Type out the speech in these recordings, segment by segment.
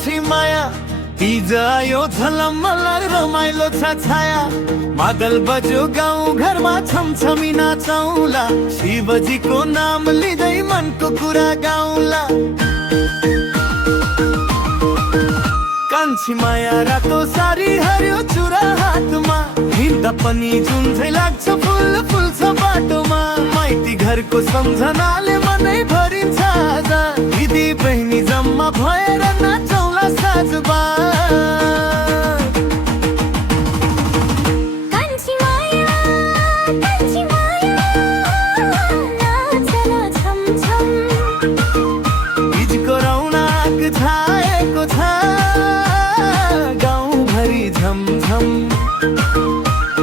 कान्छी माया तीज आयो झलम मलाई रमाइलो छ छाया मादल बज्यो गाउँ घरमा छमछमी नाचौला शिवजीको नाम लिँदै मनको कुरा गाउँला कान्छी माया रातो सारी हरियो चुरा हातमा हिँड्दा पनि जुन चाहिँ लाग्छ फुल फुल्छ बाटोमा माइती घरको सम्झनाले मनै भरिन्छ आज दिदी बहिनी जम्मा भएर नाचौला साँझमा छाएको छ गाउँभरि झमझम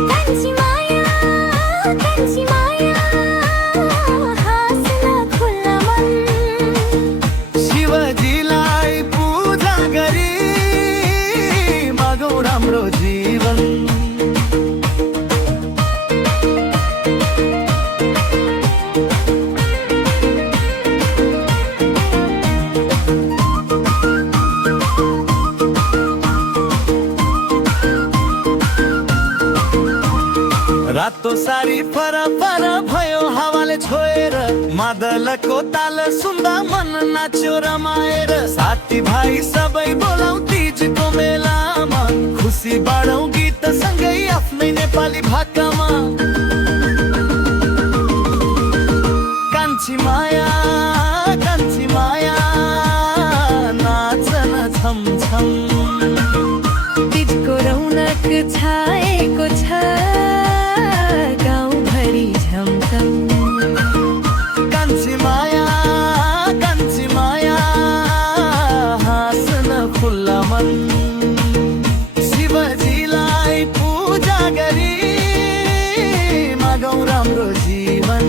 कान्छी माया हाँस्न खुल्ला मन शिवजीलाई पूजा गरी मागौँ राम्रो जीवन रातो सारी फर भयो हावाले छोएर मादलको ताल सुन्दा मन नाच्यो रमाएर साथी भाइ सबै बोलाऊ तीजको मेलामा खुसी बाँडौ गीत सँगै आफ्नै नेपाली भाकामा कान्छी माया नाचन छमछम तीजको रौनक छाएको छ गाउँभरि झमझम कान्छी माया हाँस्न खुल्ला मन शिवजीलाई पूजा गरी मागौँ राम्रो जीवन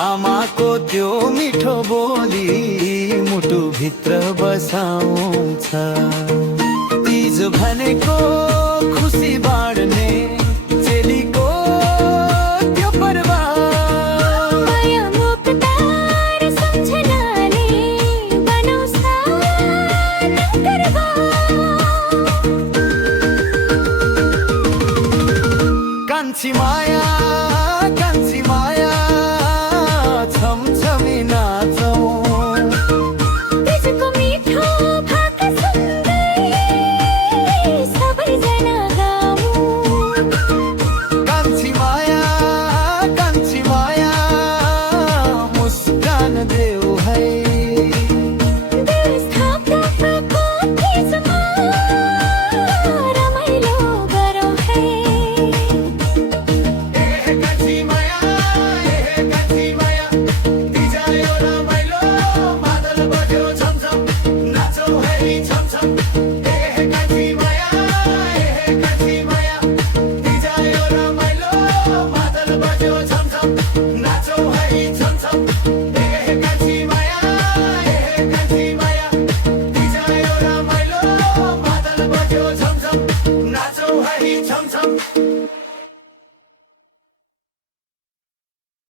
आमाको त्यो मिठो बोली मुटु भित्र बसाउँछ तीज भनेको खुसी बाँड्ने